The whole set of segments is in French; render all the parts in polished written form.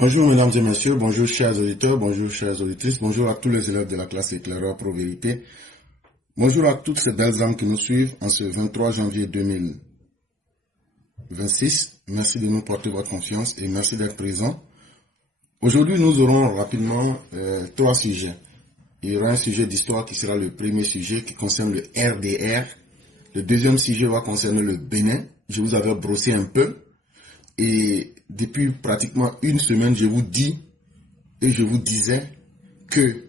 Bonjour mesdames et messieurs, bonjour chers auditeurs, bonjour chères auditrices, bonjour à tous les élèves de la classe éclaireur Pro Vérité. Bonjour à toutes ces belles âmes qui nous suivent en ce 23 janvier 2026. Merci de nous porter votre confiance et merci d'être présents. Aujourd'hui, nous aurons rapidement trois sujets. Il y aura un sujet d'histoire qui sera le premier sujet qui concerne le RDR. Le deuxième sujet va concerner le Bénin. Je vous avais brossé un peu. Et depuis pratiquement une semaine, je vous dis et je vous disais que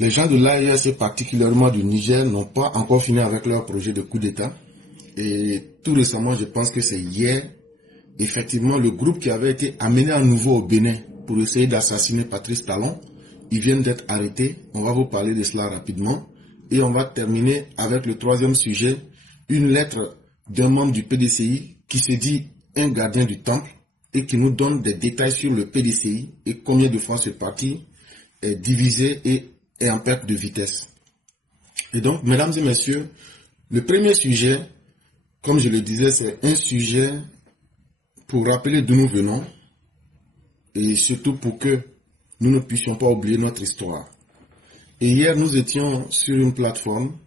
les gens de l'AES et particulièrement du Niger n'ont pas encore fini avec leur projet de coup d'État. Et tout récemment, je pense que c'est hier, effectivement, le groupe qui avait été amené à nouveau au Bénin pour essayer d'assassiner Patrice Talon, ils viennent d'être arrêtés. On va vous parler de cela rapidement. Et on va terminer avec le troisième sujet, une lettre d'un membre du PDCI qui se dit un gardien du temple et qui nous donne des détails sur le PDCI et combien de fois ce parti est divisé et est en perte de vitesse. Et donc, mesdames et messieurs, le premier sujet, comme je le disais, c'est un sujet pour rappeler d'où nous venons et surtout pour que nous ne puissions pas oublier notre histoire. Et hier, nous étions sur une plateforme.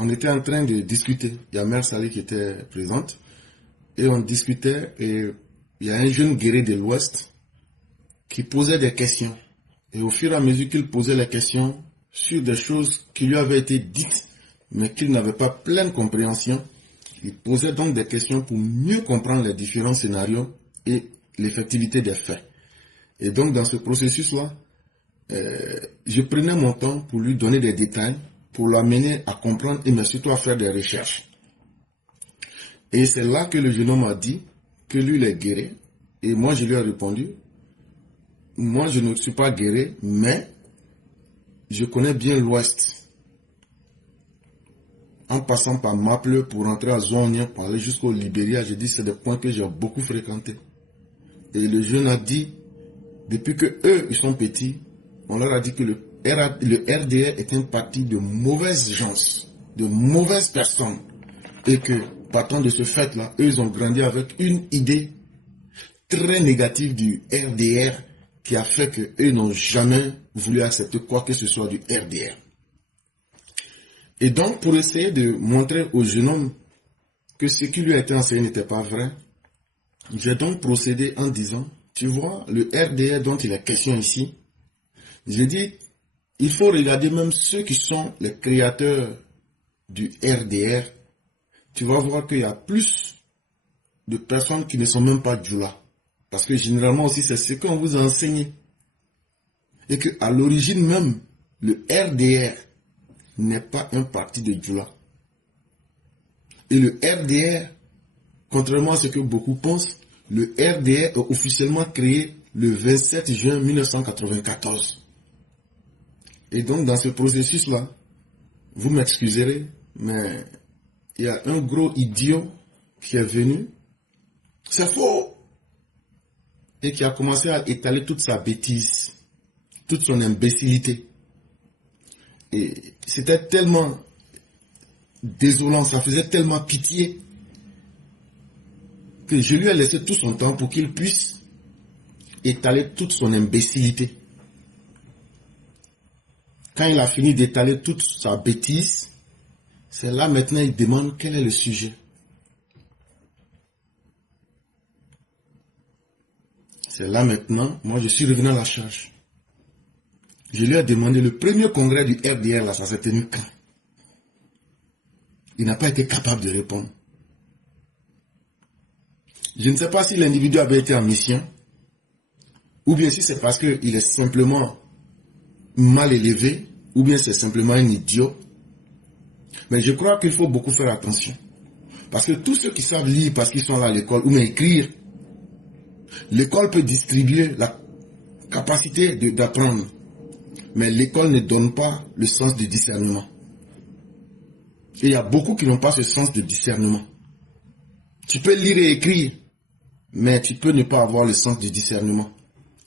On était en train de discuter. Il y a Mère Saleh qui était présente. Et on discutait. Et il y a un jeune guerrier de l'Ouest qui posait des questions. Et au fur et à mesure qu'il posait les questions sur des choses qui lui avaient été dites, mais qu'il n'avait pas pleine compréhension, il posait donc des questions pour mieux comprendre les différents scénarios et l'effectivité des faits. Et donc dans ce processus-là, je prenais mon temps pour lui donner des détails, pour l'amener à comprendre et mais surtout à faire des recherches. Et c'est là que le jeune homme a dit que lui il est guéri. Et moi je lui ai répondu, moi je ne suis pas guéri, mais je connais bien l'Ouest. En passant par Maple pour rentrer à Zouania, pour aller jusqu'au Libéria, j'ai dit c'est des points que j'ai beaucoup fréquentés. Et le jeune a dit, depuis que eux ils sont petits, on leur a dit que le RDR est un parti de mauvaises gens, de mauvaises personnes. Et que, partant de ce fait-là, eux, ils ont grandi avec une idée très négative du RDR qui a fait qu'eux n'ont jamais voulu accepter quoi que ce soit du RDR. Et donc, pour essayer de montrer au jeune homme que ce qui lui a été enseigné n'était pas vrai, j'ai donc procédé en disant, tu vois, le RDR dont il est question ici, j'ai dit, il faut regarder même ceux qui sont les créateurs du RDR. Tu vas voir qu'il y a plus de personnes qui ne sont même pas Djoula. Parce que généralement aussi, c'est ce qu'on vous a enseigné. Et qu'à l'origine même, le RDR n'est pas un parti de Djoula. Et le RDR, contrairement à ce que beaucoup pensent, le RDR est officiellement créé le 27 juin 1994. Et donc, dans ce processus-là, vous m'excuserez, mais il y a un gros idiot qui est venu, c'est faux, et qui a commencé à étaler toute sa bêtise, toute son imbécilité. Et c'était tellement désolant, ça faisait tellement pitié, que je lui ai laissé tout son temps pour qu'il puisse étaler toute son imbécilité. Quand il a fini d'étaler toute sa bêtise, c'est là maintenant il demande quel est le sujet. C'est là maintenant, moi je suis revenu à la charge. Je lui ai demandé le premier congrès du RDR, là, ça s'est tenu quand? Il n'a pas été capable de répondre. Je ne sais pas si l'individu avait été en mission, ou bien si c'est parce qu'il est simplement mal élevé, ou bien c'est simplement un idiot. Mais je crois qu'il faut beaucoup faire attention. Parce que tous ceux qui savent lire parce qu'ils sont là à l'école, ou bien écrire, l'école peut distribuer la capacité d'apprendre. Mais l'école ne donne pas le sens du discernement. Et il y a beaucoup qui n'ont pas ce sens de discernement. Tu peux lire et écrire, mais tu peux ne pas avoir le sens du discernement.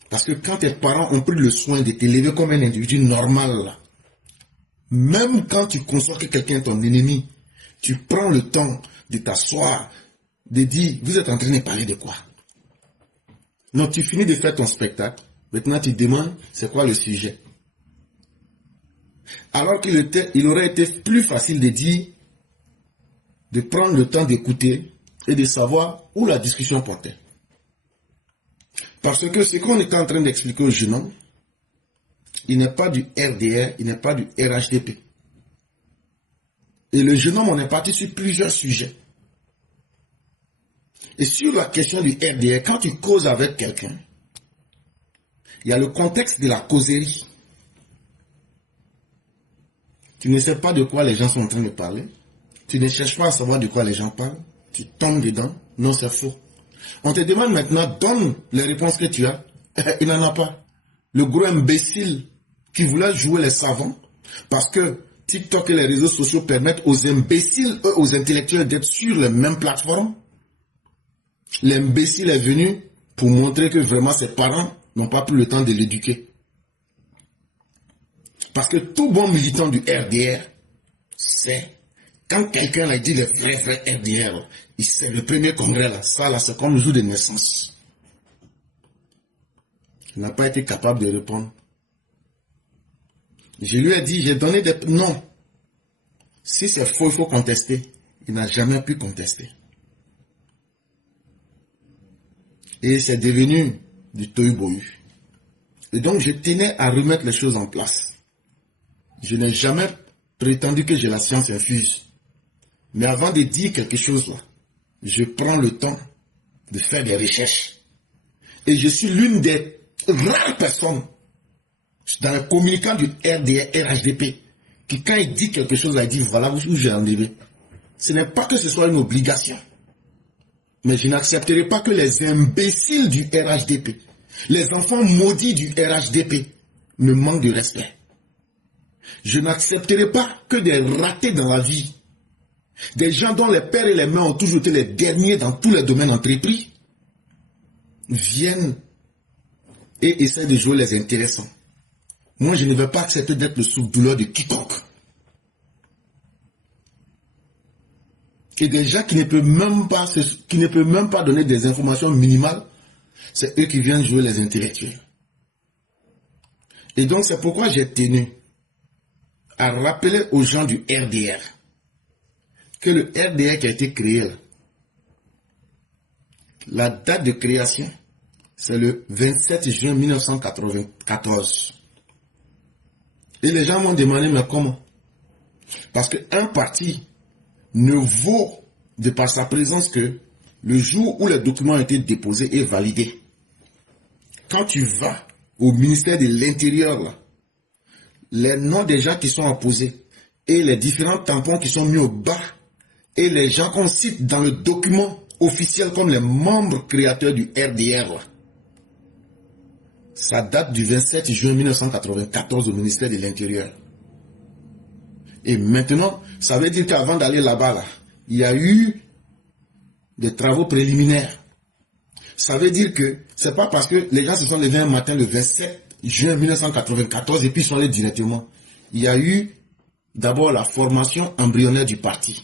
Parce que quand tes parents ont pris le soin de t'élever comme un individu normal, même quand tu conçois que quelqu'un est ton ennemi, tu prends le temps de t'asseoir, de dire, vous êtes en train de parler de quoi? Non, tu finis de faire ton spectacle. Maintenant, tu demandes, c'est quoi le sujet? Alors il aurait été plus facile de dire, de prendre le temps d'écouter et de savoir où la discussion portait. Parce que ce qu'on était en train d'expliquer au jeune homme, il n'est pas du RDR, il n'est pas du RHDP. Et le jeune homme, on est parti sur plusieurs sujets. Et sur la question du RDR, quand tu causes avec quelqu'un, il y a le contexte de la causerie. Tu ne sais pas de quoi les gens sont en train de parler. Tu ne cherches pas à savoir de quoi les gens parlent. Tu tombes dedans. Non, c'est faux. On te demande maintenant, donne les réponses que tu as. Il n'en a pas. Le gros imbécile qui voulait jouer les savants, parce que TikTok et les réseaux sociaux permettent aux imbéciles, eux, aux intellectuels d'être sur les mêmes plateformes. L'imbécile est venu pour montrer que vraiment ses parents n'ont pas pris le temps de l'éduquer. Parce que tout bon militant du RDR, c'est quand quelqu'un a dit le vrai RDR, c'est le premier congrès là, ça là c'est comme le jour de naissance. Il n'a pas été capable de répondre. Je lui ai dit, j'ai donné des... Non. Si c'est faux, il faut contester. Il n'a jamais pu contester. Et c'est devenu du tohu-bohu. Et donc, je tenais à remettre les choses en place. Je n'ai jamais prétendu que j'ai la science infuse. Mais avant de dire quelque chose là, je prends le temps de faire des recherches. Et je suis l'une des rares personnes dans le communicant du RDR, RHDP, qui quand il dit quelque chose, il dit voilà où j'ai enlevé. Ce n'est pas que ce soit une obligation. Mais je n'accepterai pas que les imbéciles du RHDP, les enfants maudits du RHDP, me manquent de respect. Je n'accepterai pas que des ratés dans la vie, des gens dont les pères et les mères ont toujours été les derniers dans tous les domaines entrepris, viennent et essaient de jouer les intéressants. Moi, je ne vais pas accepter d'être le souffre-douleur de quiconque. Et des gens qui ne peuvent même pas donner des informations minimales, c'est eux qui viennent jouer les intellectuels. Et donc, c'est pourquoi j'ai tenu à rappeler aux gens du RDR que le RDR qui a été créé, la date de création, c'est le 27 juin 1994. Et les gens m'ont demandé, mais comment? Parce qu'un parti ne vaut, de par sa présence, que le jour où les documents ont été déposés et validés. Quand tu vas au ministère de l'Intérieur, là, les noms des gens qui sont opposés et les différents tampons qui sont mis au bas et les gens qu'on cite dans le document officiel comme les membres créateurs du RDR, là, ça date du 27 juin 1994 au ministère de l'Intérieur. Et maintenant, ça veut dire qu'avant d'aller là-bas, là, il y a eu des travaux préliminaires. Ça veut dire que c'est pas parce que les gens se sont levés un matin le 27 juin 1994 et puis ils sont allés directement. Il y a eu d'abord la formation embryonnaire du parti.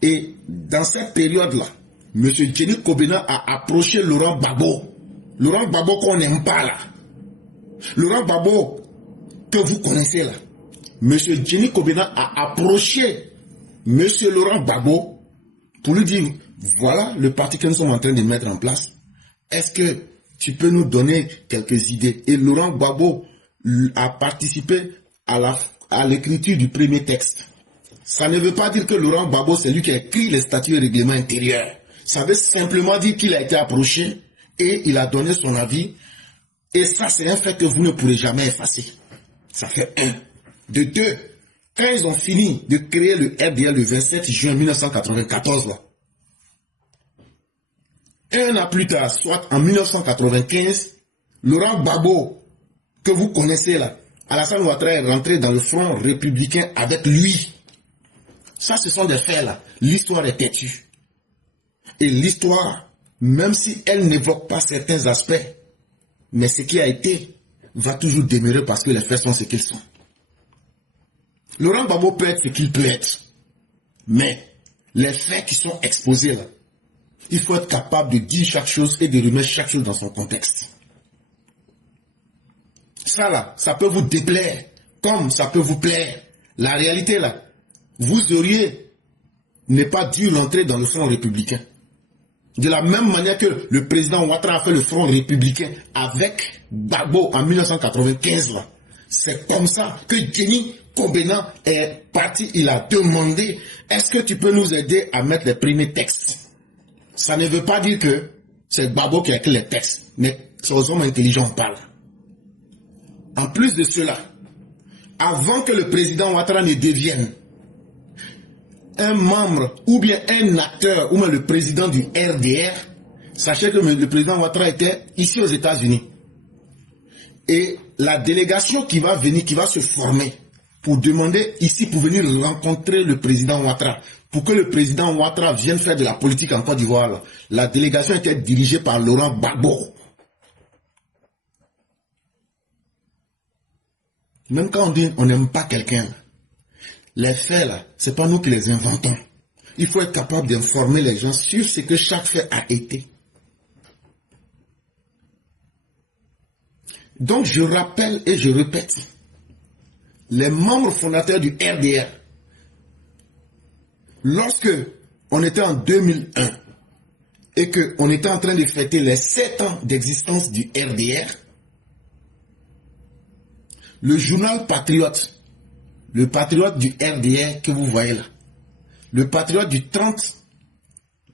Et dans cette période-là, M. Jenny Kobena a approché Laurent Gbagbo. Laurent Gbagbo qu'on n'aime pas là. Laurent Gbagbo que vous connaissez là. M. Jenny Kobena a approché M. Laurent Gbagbo pour lui dire, voilà le parti que nous sommes en train de mettre en place. Est-ce que tu peux nous donner quelques idées? Et Laurent Gbagbo a participé à l'écriture du premier texte. Ça ne veut pas dire que Laurent Gbagbo, c'est lui qui a écrit les statuts et règlements intérieurs. Ça veut simplement dire qu'il a été approché et il a donné son avis. Et ça, c'est un fait que vous ne pourrez jamais effacer. Ça fait un. De deux, quand ils ont fini de créer le RDR le 27 juin 1994, là, un an plus tard, soit en 1995, Laurent Gbagbo, que vous connaissez là, Alassane Ouattara est rentré dans le front républicain avec lui. Ça, ce sont des faits là. L'histoire est têtue. Et l'histoire, même si elle n'évoque pas certains aspects, mais ce qui a été va toujours demeurer parce que les faits sont ce qu'ils sont. Laurent Gbagbo peut être ce qu'il peut être. Mais les faits qui sont exposés là, Il faut être capable de dire chaque chose et de remettre chaque chose dans son contexte. Ça là, ça peut vous déplaire, comme ça peut vous plaire. La réalité là, vous auriez n'est pas dû rentrer dans le front républicain. De la même manière que le président Ouattara a fait le front républicain avec Gbagbo en 1995 là. C'est comme ça que Jenny Kobena est parti. Il a demandé, est-ce que tu peux nous aider à mettre les premiers textes? Ça ne veut pas dire que c'est Gbagbo qui a écrit les textes, mais c'est aux hommes intelligents qu'on parle. En plus de cela, avant que le président Ouattara ne devienne un membre ou bien un acteur ou même le président du RDR, sachez que le président Ouattara était ici aux États-Unis. Et la délégation qui va venir, qui va se former pour demander ici, pour venir rencontrer le président Ouattara, pour que le président Ouattara vienne faire de la politique en Côte d'Ivoire, la délégation était dirigée par Laurent Gbagbo. Même quand on dit on n'aime pas quelqu'un, les faits là, c'est pas nous qui les inventons. Il faut être capable d'informer les gens sur ce que chaque fait a été. Donc je rappelle et je répète, les membres fondateurs du RDR, lorsque on était en 2001 et qu'on était en train de fêter les 7 ans d'existence du RDR, le journal Patriote, le Patriote du RDR que vous voyez là, le Patriote du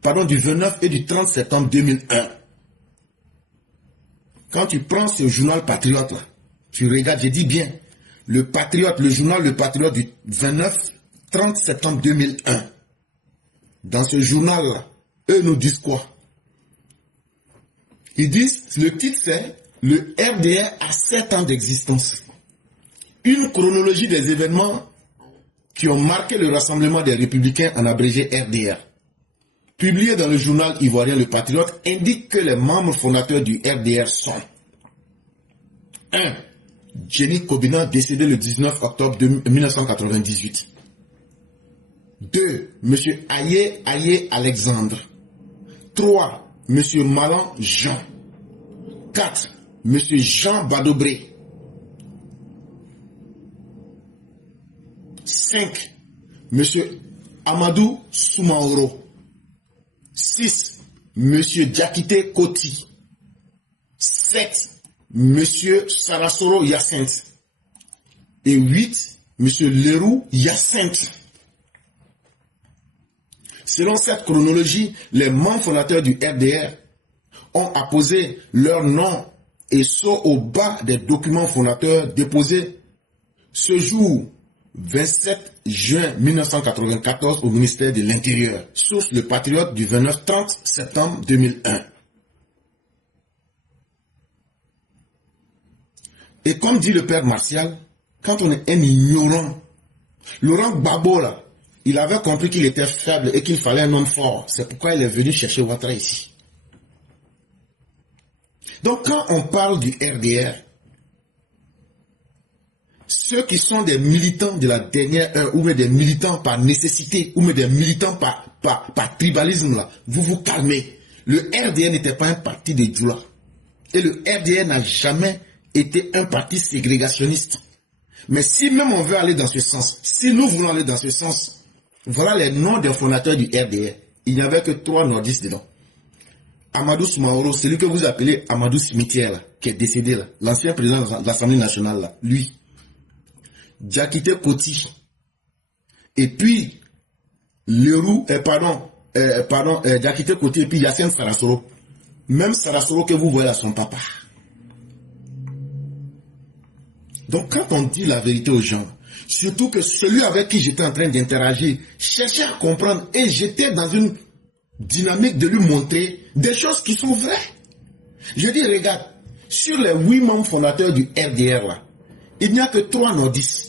29 et du 30 septembre 2001, quand tu prends ce journal Patriote là, tu regardes, je dis bien, le Patriote, le journal Le Patriote du 29-30 septembre 2001, dans ce journal là, eux nous disent quoi? Ils disent, le titre c'est le RDR a 7 ans d'existence. Une chronologie des événements qui ont marqué le rassemblement des républicains en abrégé RDR. Publié dans le journal ivoirien Le Patriote, indique que les membres fondateurs du RDR sont 1. Jenny Kobena, décédé le 19 octobre 1998. 2. M. Aye Alexandre. 3. M. Malan Jean. 4. M. Jean Badobré. 5. M. Amadou Soumaoro. 6. M. Diakité Koti. 7. M. Sarasoro Hyacinthe. Et 8. M. Leroux Hyacinthe. Selon cette chronologie, les membres fondateurs du RDR ont apposé leur nom et sont au bas des documents fondateurs déposés ce jour 27 juin 1994 au ministère de l'Intérieur. Source Le Patriote du 29-30 septembre 2001. Et comme dit le père Martial, quand on est un ignorant, Laurent Gbagbo là, il avait compris qu'il était faible et qu'il fallait un homme fort. C'est pourquoi il est venu chercher Ouattara ici. Donc quand on parle du RDR, ceux qui sont des militants de la dernière heure, ou même des militants par nécessité, ou même des militants par tribalisme, là, vous vous calmez. Le RDR n'était pas un parti de Djoula. Et le RDR n'a jamais été un parti ségrégationniste. Mais si même on veut aller dans ce sens, si nous voulons aller dans ce sens, voilà les noms des fondateurs du RDR. Il n'y avait que 3 nordistes dedans. Amadou Soumaoro, celui que vous appelez Amadou Cimetière, là, qui est décédé là, l'ancien président de l'Assemblée nationale, là, lui. Diakité Koti. Et puis, Leroux, Diakité Koti et puis Hyacinthe Sarasoro. Même Sarasoro que vous voyez là, son papa. Donc quand on dit la vérité aux gens, surtout que celui avec qui j'étais en train d'interagir cherchait à comprendre et j'étais dans une dynamique de lui montrer des choses qui sont vraies. Je dis, regarde, sur les 8 membres fondateurs du RDR là, il n'y a que 3 nordistes.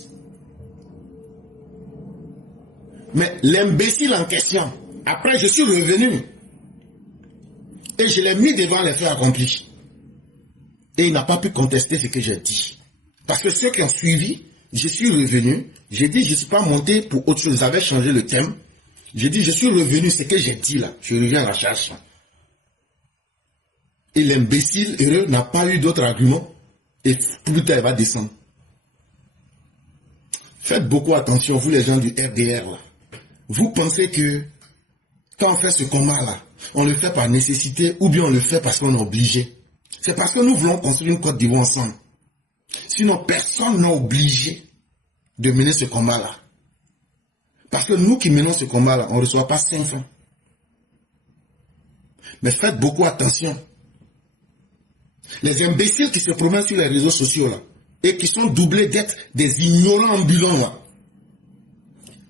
Mais l'imbécile en question, après je suis revenu et je l'ai mis devant les faits accomplis. Et il n'a pas pu contester ce que j'ai dit. Parce que ceux qui ont suivi, je suis revenu, j'ai dit je ne suis pas monté pour autre chose, j'avais changé le thème. J'ai dit je suis revenu, ce que j'ai dit là, je reviens à la charge. Et l'imbécile heureux n'a pas eu d'autre argument. Et plus tard, il va descendre. Faites beaucoup attention, vous les gens du RDR. Là. Vous pensez que quand on fait ce combat-là, on le fait par nécessité ou bien on le fait parce qu'on est obligé. C'est parce que nous voulons construire une Côte d'Ivoire ensemble. Sinon, personne n'est obligé de mener ce combat-là. Parce que nous qui menons ce combat-là, on ne reçoit pas 5 francs. Mais faites beaucoup attention. Les imbéciles qui se promènent sur les réseaux sociaux là, et qui sont doublés d'être des ignorants ambulants là.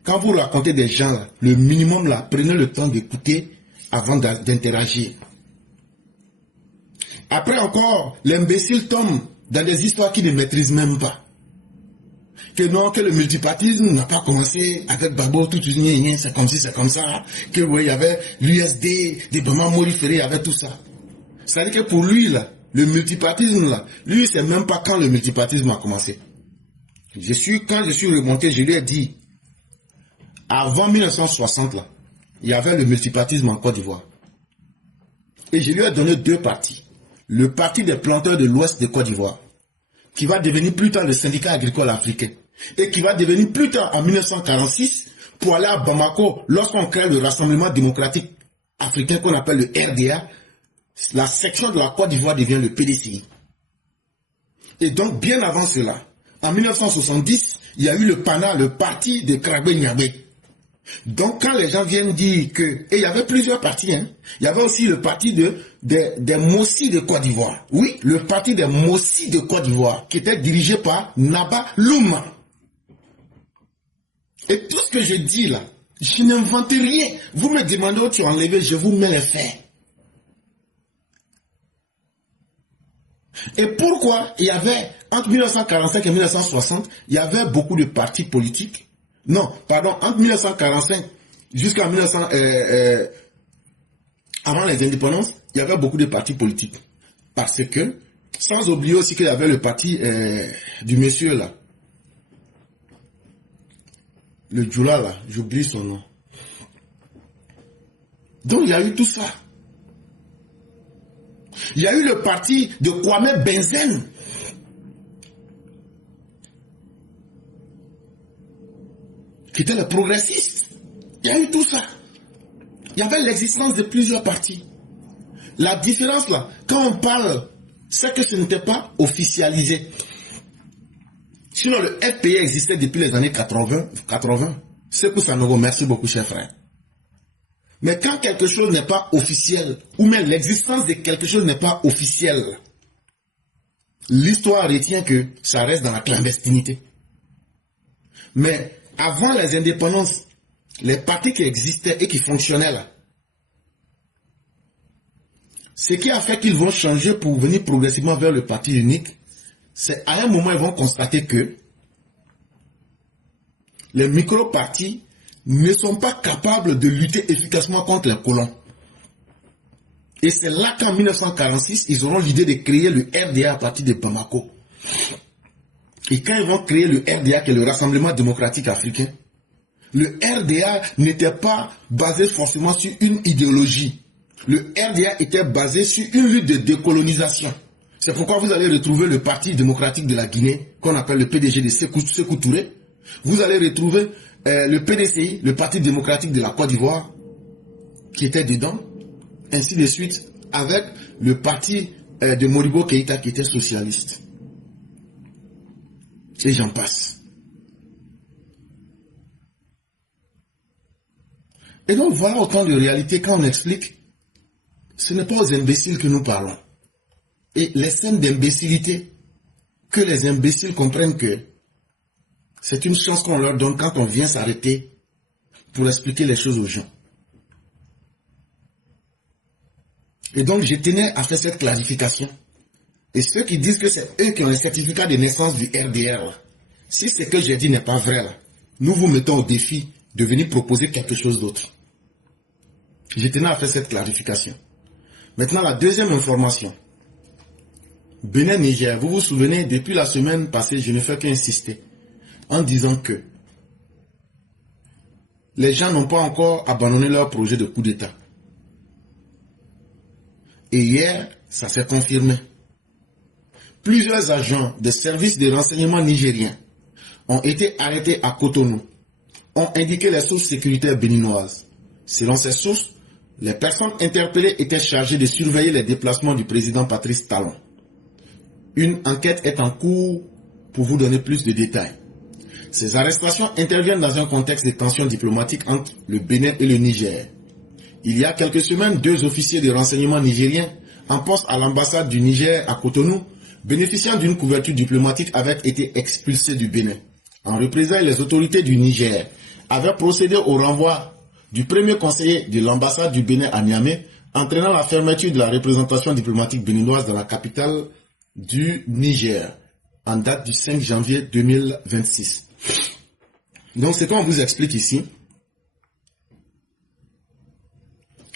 Quand vous racontez des gens là, le minimum là, prenez le temps d'écouter avant d'interagir. Après encore, l'imbécile tombe dans des histoires qu'il ne maîtrise même pas. Que non, que le multipartisme n'a pas commencé avec Babo, tout c'est comme si, c'est comme ça. Que oui, il y avait l'USD, des Bama Moriféré, il y avait tout ça. C'est-à-dire que pour lui, là, le multipartisme, là, lui, c'est même pas quand le multipartisme a commencé. Quand je suis remonté, je lui ai dit, avant 1960, là, il y avait le multipartisme en Côte d'Ivoire. Et je lui ai donné 2 partis. Le parti des planteurs de l'Ouest de Côte d'Ivoire, qui va devenir plus tard le syndicat agricole africain, et qui va devenir plus tard en 1946, pour aller à Bamako, lorsqu'on crée le Rassemblement démocratique africain qu'on appelle le RDA, la section de la Côte d'Ivoire devient le PDCI. Et donc, bien avant cela, en 1970, il y a eu le PANA, le parti de Krabé Niabé. Donc, quand les gens viennent dire que... Et il y avait plusieurs partis, hein. Il y avait aussi le parti des Mossi de Côte d'Ivoire. Oui, le parti des Mossi de Côte d'Ivoire, qui était dirigé par Naba Louma. Et tout ce que je dis là, je n'invente rien. Vous me demandez où tu as enlevé, je vous mets les faits. Et pourquoi il y avait, entre 1945 et 1960, il y avait beaucoup de partis politiques. Non, pardon, entre 1945 jusqu'à 1900, avant les indépendances, il y avait beaucoup de partis politiques. Parce que, sans oublier aussi qu'il y avait le parti du monsieur là, le Djoula là, j'oublie son nom. Donc il y a eu tout ça. Il y a eu le parti de Kwame Benzen. Qui était le progressiste. Il y a eu tout ça. Il y avait l'existence de plusieurs partis. La différence là, quand on parle, c'est que ce n'était pas officialisé. Sinon le FPI existait depuis les années 80. C'est pour ça, merci beaucoup, cher frère. Mais quand quelque chose n'est pas officiel, ou même l'existence de quelque chose n'est pas officielle, l'histoire retient que ça reste dans la clandestinité. Mais avant les indépendances, les partis qui existaient et qui fonctionnaient là, ce qui a fait qu'ils vont changer pour venir progressivement vers le parti unique, c'est à un moment ils vont constater que les micro-partis ne sont pas capables de lutter efficacement contre les colons. Et c'est là qu'en 1946, ils auront l'idée de créer le RDA à partir de Bamako. Et quand ils vont créer le RDA, qui est le Rassemblement démocratique africain, le RDA n'était pas basé forcément sur une idéologie. Le RDA était basé sur une lutte de décolonisation. C'est pourquoi vous allez retrouver le Parti démocratique de la Guinée, qu'on appelle le PDG de Sékou Touré. Vous allez retrouver le PDCI, le Parti démocratique de la Côte d'Ivoire, qui était dedans, ainsi de suite, avec le parti de Modibo Keïta, qui était socialiste. Et j'en passe. Et donc voilà autant de réalités quand on explique, ce n'est pas aux imbéciles que nous parlons. Et les scènes d'imbécilité, que les imbéciles comprennent que c'est une chance qu'on leur donne quand on vient s'arrêter pour expliquer les choses aux gens. Et donc je tenais à faire cette clarification. Et ceux qui disent que c'est eux qui ont le certificat de naissance du RDR, là, si ce que j'ai dit n'est pas vrai, là, nous vous mettons au défi de venir proposer quelque chose d'autre. Je tenais à faire cette clarification. Maintenant, la deuxième information. Bénin-Niger, vous vous souvenez, depuis la semaine passée, je ne fais qu'insister en disant que les gens n'ont pas encore abandonné leur projet de coup d'État. Et hier, Ça s'est confirmé. Plusieurs agents des services de renseignement nigériens ont été arrêtés à Cotonou, ont indiqué les sources sécuritaires béninoises. Selon ces sources, les personnes interpellées étaient chargées de surveiller les déplacements du président Patrice Talon. Une enquête est en cours pour vous donner plus de détails. Ces arrestations interviennent dans un contexte de tensions diplomatiques entre le Bénin et le Niger. Il y a quelques semaines, 2 officiers de renseignement nigériens en poste à l'ambassade du Niger à Cotonou, bénéficiant d'une couverture diplomatique, avaient été expulsés du Bénin. En représailles, les autorités du Niger avaient procédé au renvoi du premier conseiller de l'ambassade du Bénin à Niamey, entraînant la fermeture de la représentation diplomatique béninoise dans la capitale du Niger, en date du 5 janvier 2026. Donc, c'est qu'on vous explique ici.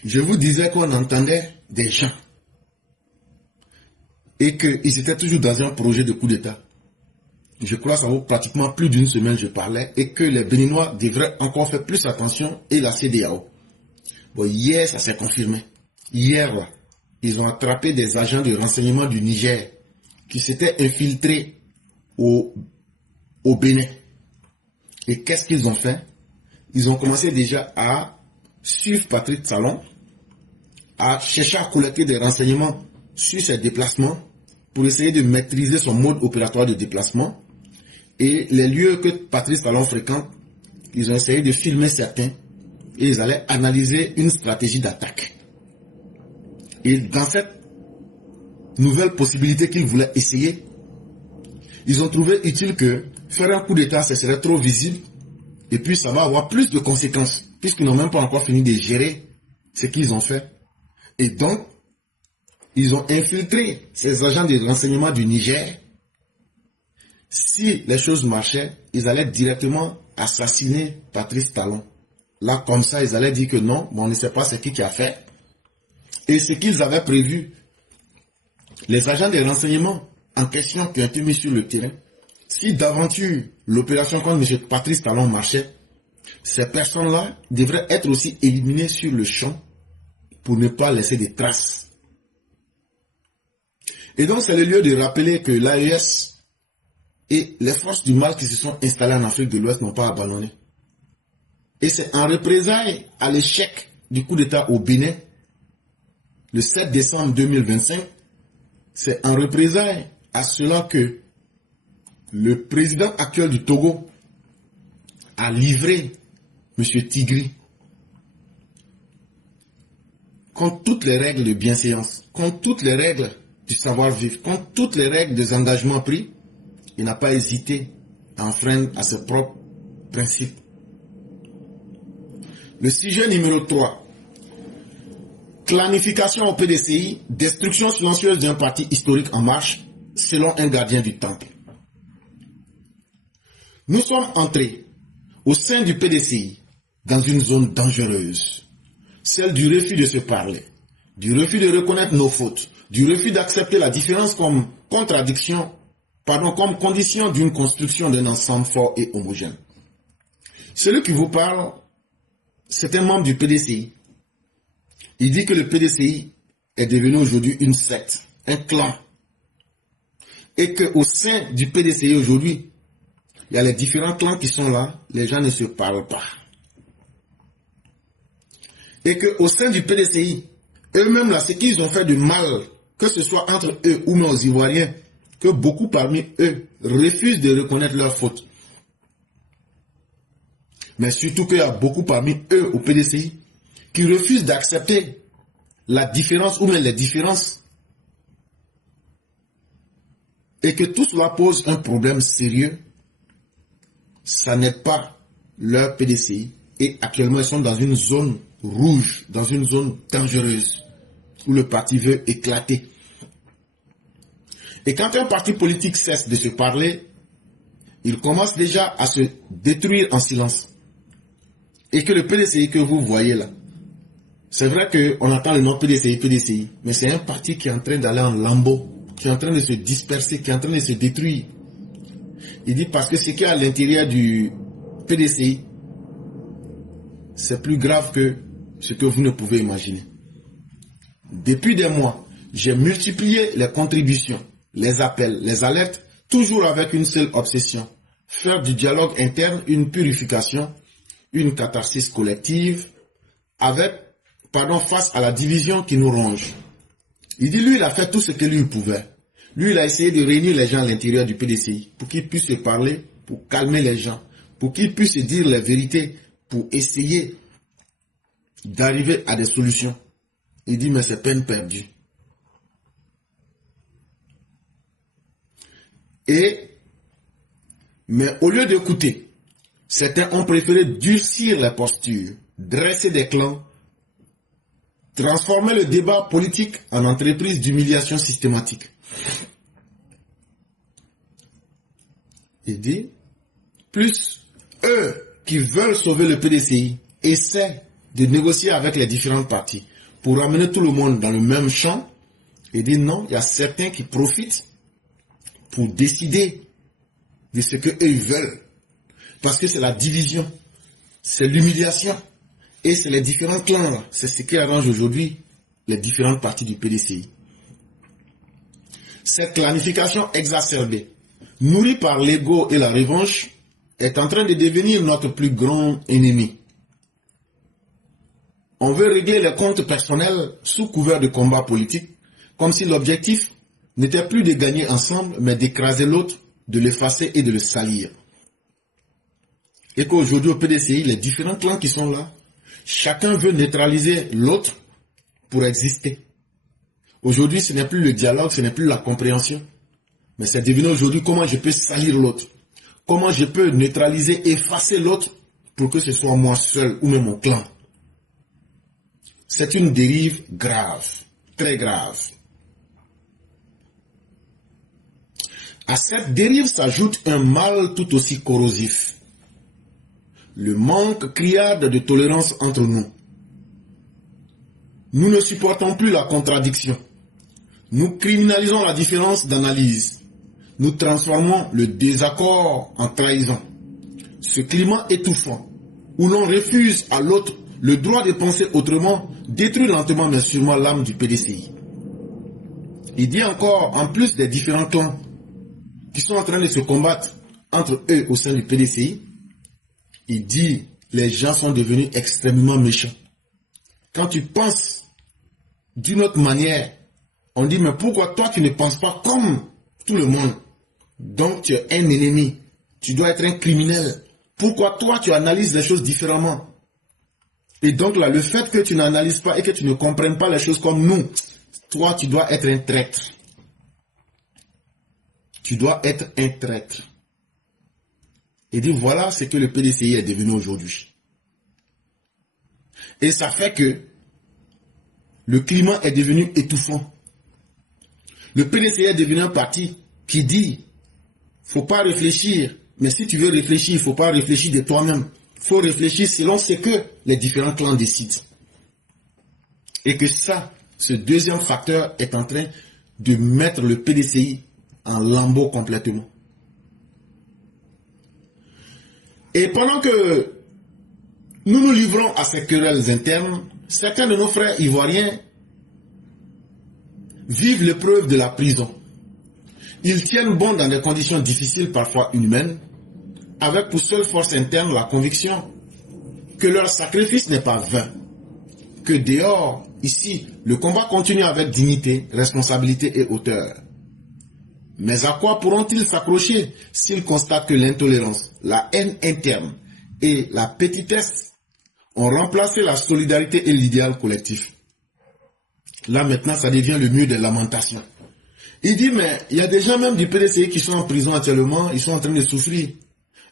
Je vous disais qu'on entendait des gens et qu'ils étaient toujours dans un projet de coup d'État. Je crois que ça vaut pratiquement plus d'une semaine je parlais et que les Béninois devraient encore faire plus attention et la CEDEAO. Bon, hier, ça s'est confirmé. Hier, là, ils ont attrapé des agents de renseignement du Niger qui s'étaient infiltrés au Bénin. Et qu'est-ce qu'ils ont fait? Ils ont commencé déjà à suivre Patrice Talon, à chercher à collecter des renseignements sur ses déplacements pour essayer de maîtriser son mode opératoire de déplacement. Et les lieux que Patrice Talon fréquente, ils ont essayé de filmer certains et ils allaient analyser une stratégie d'attaque. Et dans cette nouvelle possibilité qu'ils voulaient essayer, ils ont trouvé utile que faire un coup d'État, ce serait trop visible et puis ça va avoir plus de conséquences puisqu'ils n'ont même pas encore fini de gérer ce qu'ils ont fait. Et donc, ils ont infiltré ces agents de renseignement du Niger. Si les choses marchaient, ils allaient directement assassiner Patrice Talon. Là, comme ça, ils allaient dire que non, mais on ne sait pas c'est qui a fait. Et ce qu'ils avaient prévu, les agents de renseignement en question qui ont été mis sur le terrain, si d'aventure l'opération contre M. Patrice Talon marchait, ces personnes-là devraient être aussi éliminées sur le champ pour ne pas laisser de traces. Et donc, c'est le lieu de rappeler que l'AES et les forces du mal qui se sont installées en Afrique de l'Ouest n'ont pas abandonné. Et c'est en représailles à l'échec du coup d'État au Bénin, le 7 décembre 2025, c'est en représailles à cela que le président actuel du Togo a livré M. Tigri contre toutes les règles de bienséance, contre toutes les règles du savoir-vivre, contre toutes les règles des engagements pris. Il n'a pas hésité à enfreindre à ses propres principes. Le sujet numéro 3. Clanification au PDCI, destruction silencieuse d'un parti historique en marche, selon un gardien du temple. Nous sommes entrés au sein du PDCI dans une zone dangereuse, celle du refus de se parler, du refus de reconnaître nos fautes, du refus d'accepter la différence comme comme condition d'une construction d'un ensemble fort et homogène. Celui qui vous parle, c'est un membre du PDCI. Il dit que le PDCI est devenu aujourd'hui une secte, un clan. Et qu'au sein du PDCI aujourd'hui, il y a les différents clans qui sont là, les gens ne se parlent pas. Et qu'au sein du PDCI, eux-mêmes là, ce qu'ils ont fait de mal, que ce soit entre eux ou même aux Ivoiriens, que beaucoup parmi eux refusent de reconnaître leurs fautes. Mais surtout qu'il y a beaucoup parmi eux au PDCI qui refusent d'accepter la différence ou même les différences. Et que tout cela pose un problème sérieux. Ça n'aide pas leur PDCI. Et actuellement, ils sont dans une zone rouge, dans une zone dangereuse, où le parti veut éclater. Et quand un parti politique cesse de se parler, il commence déjà à se détruire en silence. Et que le PDCI que vous voyez là, c'est vrai qu'on entend le nom PDCI, mais c'est un parti qui est en train d'aller en lambeaux, qui est en train de se disperser, qui est en train de se détruire. Il dit parce que ce qui est à l'intérieur du PDCI, c'est plus grave que ce que vous ne pouvez imaginer. Depuis des mois, J'ai multiplié les contributions, les appels, les alertes, toujours avec une seule obsession. Faire du dialogue interne une purification, une catharsis collective, face à la division qui nous ronge. Il dit, lui, il a fait tout ce que lui pouvait. Lui, il a essayé de réunir les gens à l'intérieur du PDCI pour qu'ils puissent se parler, pour calmer les gens, pour qu'ils puissent se dire les vérités, pour essayer d'arriver à des solutions. Il dit, mais c'est peine perdue. Mais au lieu d'écouter, certains ont préféré durcir les postures, dresser des clans, transformer le débat politique en entreprise d'humiliation systématique. Il dit, plus eux qui veulent sauver le PDCI essaient de négocier avec les différentes parties pour ramener tout le monde dans le même champ. Il dit non, il y a certains qui profitent pour décider de ce qu'eux ils veulent. Parce que c'est la division, c'est l'humiliation. Et c'est les différents clans, c'est ce qui arrange aujourd'hui les différentes parties du PDCI. Cette clanification exacerbée, nourrie par l'ego et la revanche, est en train de devenir notre plus grand ennemi. On veut régler les comptes personnels sous couvert de combat politique, comme si l'objectif n'était plus de gagner ensemble, mais d'écraser l'autre, de l'effacer et de le salir. Et qu'aujourd'hui au PDCI, les différents clans qui sont là, chacun veut neutraliser l'autre pour exister. Aujourd'hui, ce n'est plus le dialogue, ce n'est plus la compréhension. Mais c'est devenu aujourd'hui comment je peux salir l'autre. Comment je peux neutraliser, effacer l'autre pour que ce soit moi seul ou même mon clan. C'est une dérive grave, très grave. À cette dérive s'ajoute un mal tout aussi corrosif. Le manque criard de tolérance entre nous. Nous ne supportons plus la contradiction. Nous criminalisons la différence d'analyse. Nous transformons le désaccord en trahison. Ce climat étouffant, où l'on refuse à l'autre le droit de penser autrement, détruit lentement mais sûrement l'âme du PDCI. Il dit encore, en plus des différents clans qui sont en train de se combattre entre eux au sein du PDCI, il dit, les gens sont devenus extrêmement méchants. Quand tu penses d'une autre manière, on dit, mais pourquoi toi tu ne penses pas comme tout le monde? Donc tu es un ennemi, tu dois être un criminel. Pourquoi toi tu analyses les choses différemment? Et donc là, le fait que tu n'analyses pas et que tu ne comprennes pas les choses comme nous, toi tu dois être un traître. Tu dois être un traître. Et dit, voilà ce que le PDCI est devenu aujourd'hui. Et ça fait que le climat est devenu étouffant. Le PDCI est devenu un parti qui dit, faut pas réfléchir, mais si tu veux réfléchir, il faut pas réfléchir de toi-même. Il faut réfléchir selon ce que les différents clans décident. Et que ça, ce deuxième facteur est en train de mettre le PDCI en lambeaux complètement. Et pendant que nous nous livrons à ces querelles internes, certains de nos frères ivoiriens vivent l'épreuve de la prison. Ils tiennent bon dans des conditions difficiles, parfois inhumaines, avec pour seule force interne la conviction que leur sacrifice n'est pas vain, que dehors, ici, le combat continue avec dignité, responsabilité et hauteur. Mais à quoi pourront-ils s'accrocher s'ils constatent que l'intolérance, la haine interne et la petitesse ont remplacé la solidarité et l'idéal collectif? Là maintenant, ça devient le mur des lamentations. Il dit, mais il y a des gens même du PDCI qui sont en prison actuellement, ils sont en train de souffrir.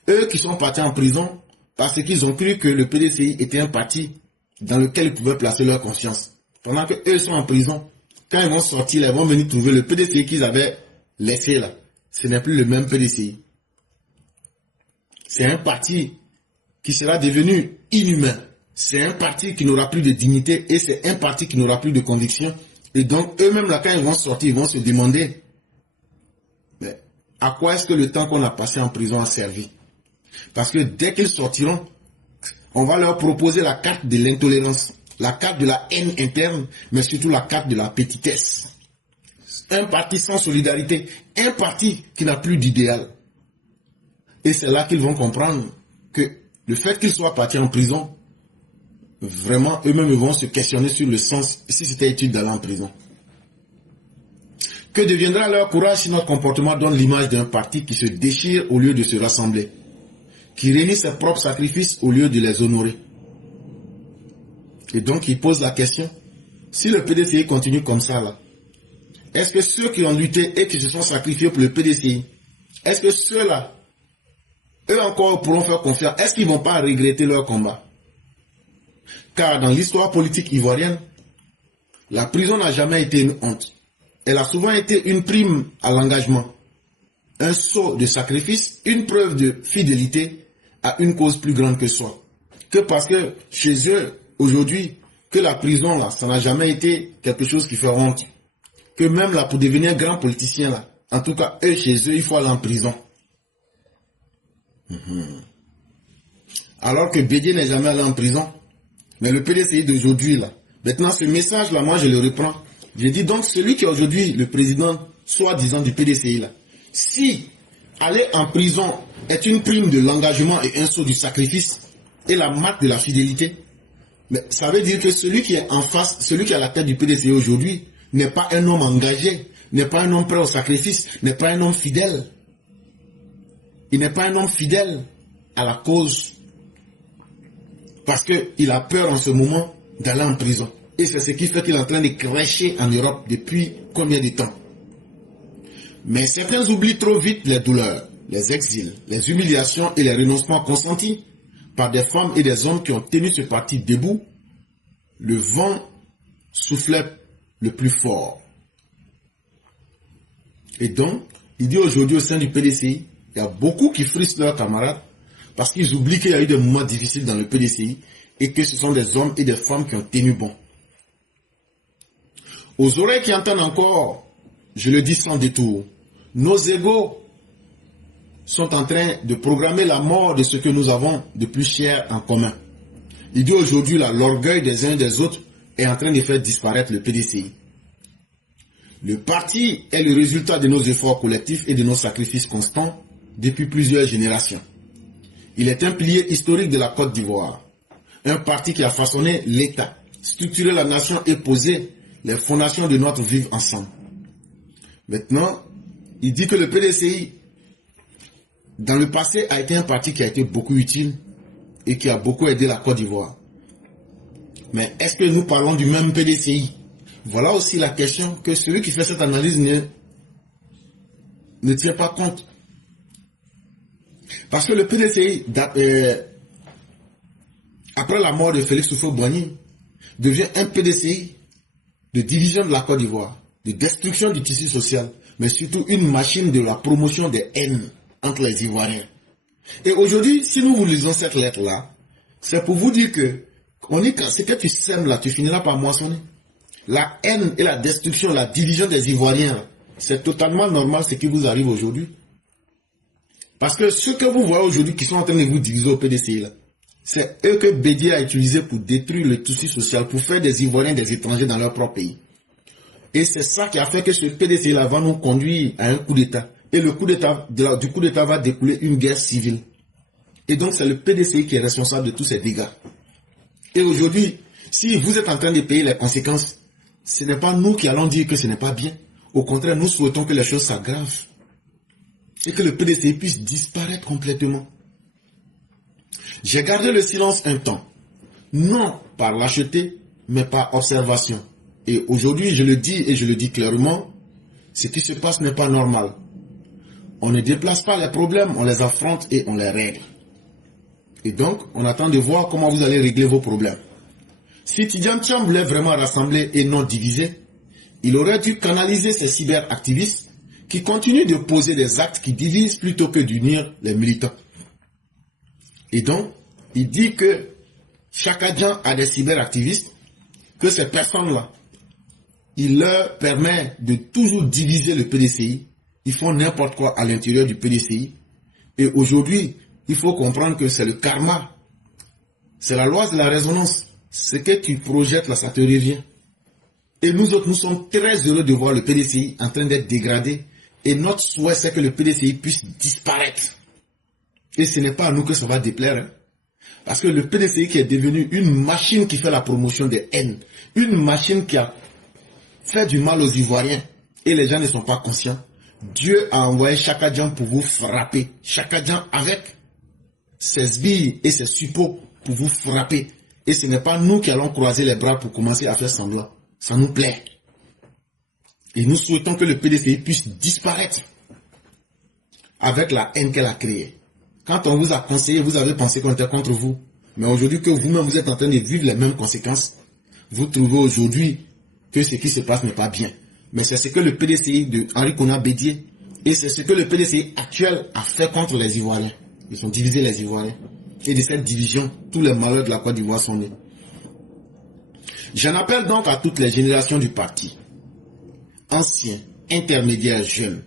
Eux qui sont partis en prison parce qu'ils ont cru que le PDCI était un parti dans lequel ils pouvaient placer leur conscience. Pendant que eux sont en prison, quand ils vont sortir, ils vont venir trouver le PDCI qu'ils avaient laissé là. Ce n'est plus le même PDCI. C'est un parti qui sera devenu inhumain. C'est un parti qui n'aura plus de dignité et c'est un parti qui n'aura plus de conviction. Et donc, eux-mêmes, là, quand ils vont sortir, ils vont se demander, mais à quoi est-ce que le temps qu'on a passé en prison a servi? Parce que dès qu'ils sortiront, on va leur proposer la carte de l'intolérance, la carte de la haine interne, mais surtout la carte de la petitesse. un parti sans solidarité, un parti qui n'a plus d'idéal. Et c'est là qu'ils vont comprendre que le fait qu'ils soient partis en prison, vraiment, eux-mêmes vont se questionner sur le sens, si c'était utile d'aller en prison. Que deviendra leur courage si notre comportement donne l'image d'un parti qui se déchire au lieu de se rassembler, qui réunit ses propres sacrifices au lieu de les honorer? Et donc, ils posent la question, si le PDCI continue comme ça, là, est-ce que ceux qui ont lutté et qui se sont sacrifiés pour le PDCI, est-ce que ceux-là, eux encore pourront faire confiance? Est-ce qu'ils ne vont pas regretter leur combat? Car dans l'histoire politique ivoirienne, la prison n'a jamais été une honte. Elle a souvent été une prime à l'engagement, un sceau de sacrifice, une preuve de fidélité à une cause plus grande que soi. Que parce que chez eux, aujourd'hui, que la prison, là, ça n'a jamais été quelque chose qui fait honte. Que même là, pour devenir grand politicien, là, en tout cas, eux, chez eux, il faut aller en prison. Alors que Bédié n'est jamais allé en prison. Mais le PDCI d'aujourd'hui, là, maintenant, ce message-là, moi, je le reprends. Je dis donc, celui qui est aujourd'hui le président, soi-disant du PDCI, là, si aller en prison est une prime de l'engagement et un saut du sacrifice et la marque de la fidélité, mais ça veut dire que celui qui est en face, celui qui est à la tête du PDCI aujourd'hui, n'est pas un homme engagé, n'est pas un homme prêt au sacrifice, n'est pas un homme fidèle. Il n'est pas un homme fidèle à la cause parce qu'il a peur en ce moment d'aller en prison. Et c'est ce qui fait qu'il est en train de crècher en Europe depuis combien de temps. Mais certains oublient trop vite les douleurs, les exils, les humiliations et les renoncements consentis par des femmes et des hommes qui ont tenu ce parti debout. Le vent soufflait le plus fort. Et donc, il dit aujourd'hui au sein du PDCI, il y a beaucoup qui frustrent leurs camarades parce qu'ils oublient qu'il y a eu des moments difficiles dans le PDCI et que ce sont des hommes et des femmes qui ont tenu bon. Aux oreilles qui entendent encore, je le dis sans détour, nos égos sont en train de programmer la mort de ce que nous avons de plus cher en commun. Il dit aujourd'hui là, l'orgueil des uns et des autres est en train de faire disparaître le PDCI. Le parti est le résultat de nos efforts collectifs et de nos sacrifices constants depuis plusieurs générations. Il est un pilier historique de la Côte d'Ivoire. Un parti qui a façonné l'État, structuré la nation et posé les fondations de notre vivre ensemble. Maintenant, il dit que le PDCI, dans le passé, a été un parti qui a été beaucoup utile et qui a beaucoup aidé la Côte d'Ivoire. Mais est-ce que nous parlons du même PDCI? Voilà aussi la question que celui qui fait cette analyse ne tient pas compte. Parce que le PDCI, après la mort de Félix Houphouët-Boigny, devient un PDCI de division de la Côte d'Ivoire, de destruction du tissu social, mais surtout une machine de la promotion des haines entre les Ivoiriens. Et aujourd'hui, si nous vous lisons cette lettre-là, c'est pour vous dire que ce que tu sèmes là, tu finiras par moissonner. La haine et la destruction, la division des Ivoiriens, c'est totalement normal ce qui vous arrive aujourd'hui. Parce que ceux que vous voyez aujourd'hui qui sont en train de vous diviser au PDCI, c'est eux que Bédié a utilisé pour détruire le tissu social, pour faire des Ivoiriens des étrangers dans leur propre pays. Et c'est ça qui a fait que ce PDCI là va nous conduire à un coup d'État. Et le coup d'État, du coup d'État va découler une guerre civile. Et donc c'est le PDCI qui est responsable de tous ces dégâts. Et aujourd'hui, si vous êtes en train de payer les conséquences, ce n'est pas nous qui allons dire que ce n'est pas bien. Au contraire, nous souhaitons que les choses s'aggravent. Et que le PDCI puisse disparaître complètement. J'ai gardé le silence un temps. Non par lâcheté, mais par observation. Et aujourd'hui, je le dis et je le dis clairement, ce qui se passe n'est pas normal. On ne déplace pas les problèmes, on les affronte et on les règle. Et donc, on attend de voir comment vous allez régler vos problèmes. Si Tidjane Thiam voulait vraiment rassembler et non diviser, il aurait dû canaliser ces cyberactivistes qui continuent de poser des actes qui divisent plutôt que d'unir les militants. Et donc, il dit que chaque agent a des cyberactivistes, que ces personnes-là, il leur permet de toujours diviser le PDCI. Ils font n'importe quoi à l'intérieur du PDCI. Et aujourd'hui, il faut comprendre que c'est le karma. C'est la loi de la résonance. Ce que tu projettes là, ça te revient. Et nous autres, nous sommes très heureux de voir le PDCI en train d'être dégradé. Et notre souhait, c'est que le PDCI puisse disparaître. Et ce n'est pas à nous que ça va déplaire. Hein. Parce que le PDCI qui est devenu une machine qui fait la promotion des haines, une machine qui a fait du mal aux Ivoiriens, et les gens ne sont pas conscients. Dieu a envoyé Chaka Dian pour vous frapper. Chaka Dian avec ses sbilles et ses suppôts pour vous frapper. Et ce n'est pas nous qui allons croiser les bras pour commencer à faire semblant. Ça nous plaît. Et nous souhaitons que le PDCI puisse disparaître avec la haine qu'elle a créée. Quand on vous a conseillé, vous avez pensé qu'on était contre vous. Mais aujourd'hui que vous-même vous êtes en train de vivre les mêmes conséquences, vous trouvez aujourd'hui que ce qui se passe n'est pas bien. Mais c'est ce que le PDCI de Henri Konan Bédié et c'est ce que le PDCI actuel a fait contre les Ivoiriens. Ils ont divisé les Ivoiriens. Et de cette division, tous les malheurs de la Côte d'Ivoire sont nés. J'en appelle donc à toutes les générations du parti, anciens, intermédiaires, jeunes.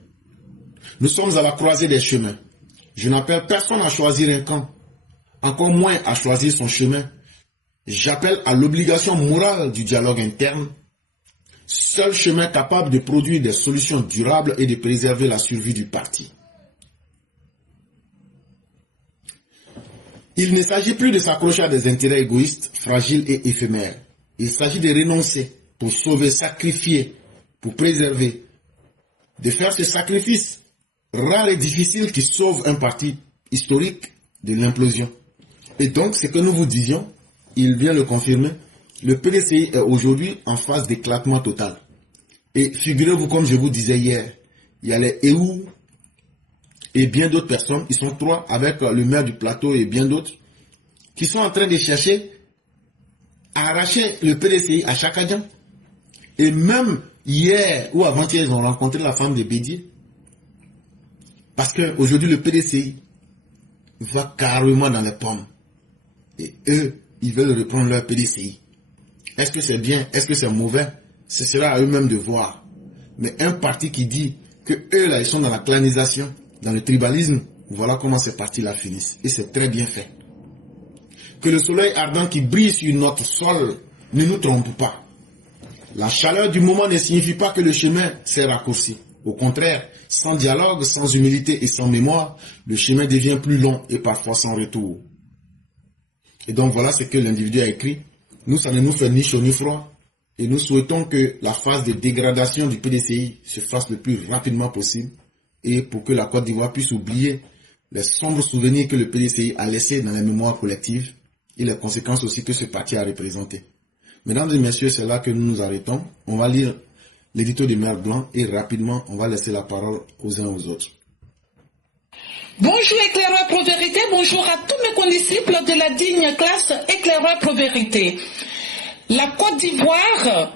Nous sommes à la croisée des chemins. Je n'appelle personne à choisir un camp, encore moins à choisir son chemin. J'appelle à l'obligation morale du dialogue interne, seul chemin capable de produire des solutions durables et de préserver la survie du parti. Il ne s'agit plus de s'accrocher à des intérêts égoïstes, fragiles et éphémères. Il s'agit de renoncer pour sauver, sacrifier, pour préserver, de faire ce sacrifice rare et difficile qui sauve un parti historique de l'implosion. Et donc, ce que nous vous disions, il vient le confirmer, le PDCI est aujourd'hui en phase d'éclatement total. Et figurez-vous, comme je vous disais hier, il y a les EOU et bien d'autres personnes, ils sont 3 avec le maire du plateau et bien d'autres, qui sont en train de chercher à arracher le PDCI à Chaka Dian. Et même hier ou avant-hier, ils ont rencontré la femme de Bédié. Parce qu'aujourd'hui, le PDCI va carrément dans les pommes. Et eux, ils veulent reprendre leur PDCI. Est-ce que c'est bien? Est-ce que c'est mauvais? Ce sera à eux-mêmes de voir. Mais un parti qui dit que eux, là, ils sont dans la clanisation, dans le tribalisme, voilà comment ces partis-là finissent. Et c'est très bien fait. Que le soleil ardent qui brille sur notre sol ne nous trompe pas. La chaleur du moment ne signifie pas que le chemin s'est raccourci. Au contraire, sans dialogue, sans humilité et sans mémoire, le chemin devient plus long et parfois sans retour. Et donc voilà ce que l'individu a écrit. Nous, ça ne nous fait ni chaud ni froid. Et nous souhaitons que la phase de dégradation du PDCI se fasse le plus rapidement possible. Et pour que la Côte d'Ivoire puisse oublier les sombres souvenirs que le PDCI a laissés dans les mémoires collectives et les conséquences aussi que ce parti a représentées. Mesdames et messieurs, c'est là que nous nous arrêtons. On va lire l'édito de Mère Blanc et rapidement, on va laisser la parole aux uns aux autres. Bonjour éclaireur pro-vérité, bonjour à tous mes condisciples de la digne classe éclaireur pro-vérité. La Côte d'Ivoire,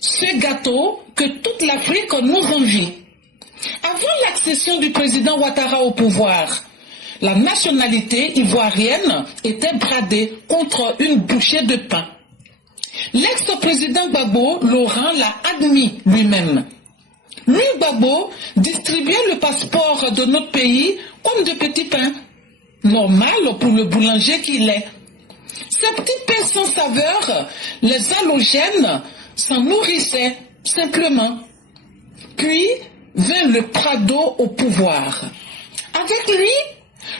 ce gâteau que toute l'Afrique nous envie. Avant l'accession du président Ouattara au pouvoir, la nationalité ivoirienne était bradée contre une bouchée de pain. L'ex-président Gbagbo, Laurent, l'a admis lui-même. Lui, Gbagbo, distribuait le passeport de notre pays comme de petits pains. Normal pour le boulanger qu'il est. Ces petits pains sans saveur, les halogènes s'en nourrissaient simplement. Puis vint le Prado au pouvoir. Avec lui,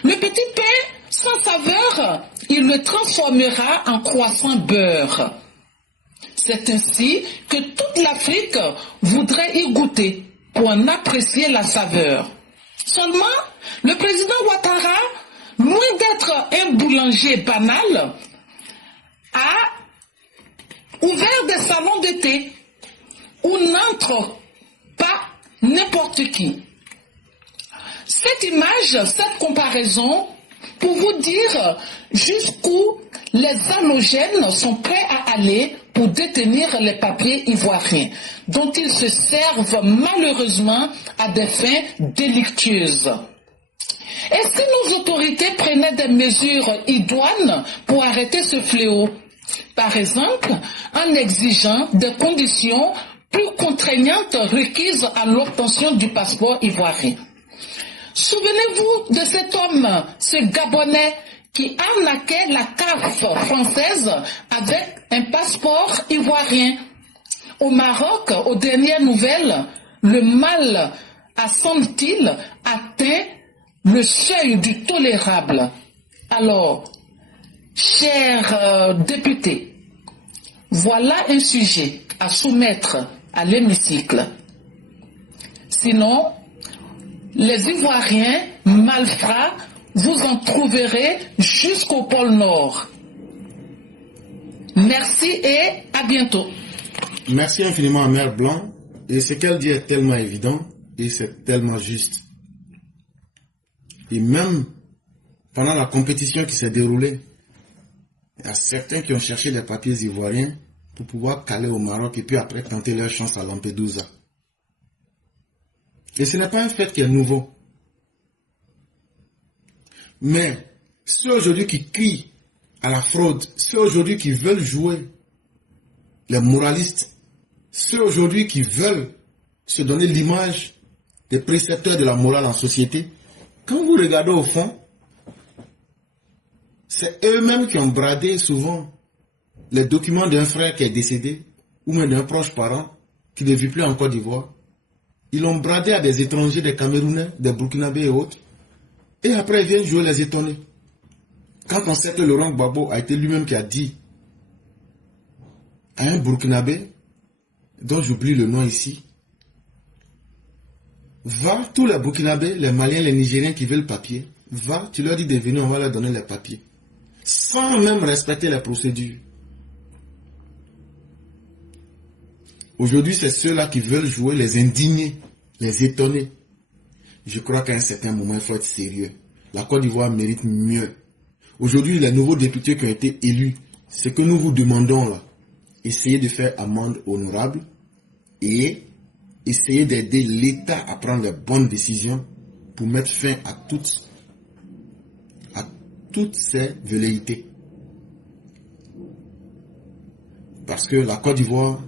le petit pain sans saveur, il le transformera en croissant beurre. C'est ainsi que toute l'Afrique voudrait y goûter pour en apprécier la saveur. Seulement, le président Ouattara, loin d'être un boulanger banal, a ouvert des salons de thé où n'entre pas n'importe qui. Cette image, cette comparaison, pour vous dire jusqu'où les halogènes sont prêts à aller pour détenir les papiers ivoiriens, dont ils se servent malheureusement à des fins délictueuses. Et si nos autorités prenaient des mesures idoines pour arrêter ce fléau, par exemple en exigeant des conditions plus contraignantes requises à l'obtention du passeport ivoirien. Souvenez-vous de cet homme, ce Gabonais, qui arnaquait la CAF française avec un passeport ivoirien. Au Maroc, aux dernières nouvelles, le mal, semble-t-il, atteint le seuil du tolérable. Alors, chers députés, voilà un sujet à soumettre à l'hémicycle. Sinon, les Ivoiriens malfrats, vous en trouverez jusqu'au pôle Nord. Merci et à bientôt. Merci infiniment à Mère Blanc. Et ce qu'elle dit est tellement évident et c'est tellement juste. Et même pendant la compétition qui s'est déroulée, il y a certains qui ont cherché des papiers ivoiriens pour pouvoir caler au Maroc et puis après tenter leur chance à Lampedusa. Et ce n'est pas un fait qui est nouveau. Mais ceux aujourd'hui qui crient à la fraude, ceux aujourd'hui qui veulent jouer les moralistes, ceux aujourd'hui qui veulent se donner l'image des précepteurs de la morale en société, quand vous regardez au fond, c'est eux-mêmes qui ont bradé souvent les documents d'un frère qui est décédé ou même d'un proche parent qui ne vit plus en Côte d'Ivoire. Ils l'ont bradé à des étrangers, des Camerounais, des Burkinabés et autres. Et après, ils viennent jouer les étonnés. Quand on sait que Laurent Gbagbo a été lui-même qui a dit à un Burkinabé, dont j'oublie le nom ici, va, tous les Burkinabés, les Maliens, les Nigériens qui veulent papier, va, tu leur dis de venir, on va leur donner les papiers. Sans même respecter les procédures. Aujourd'hui, c'est ceux-là qui veulent jouer les indignés, les étonnés. Je crois qu'à un certain moment, il faut être sérieux. La Côte d'Ivoire mérite mieux. Aujourd'hui, les nouveaux députés qui ont été élus, ce que nous vous demandons là, essayez de faire amende honorable et essayez d'aider l'État à prendre les bonnes décisions pour mettre fin à toutes ces velléités. Parce que la Côte d'Ivoire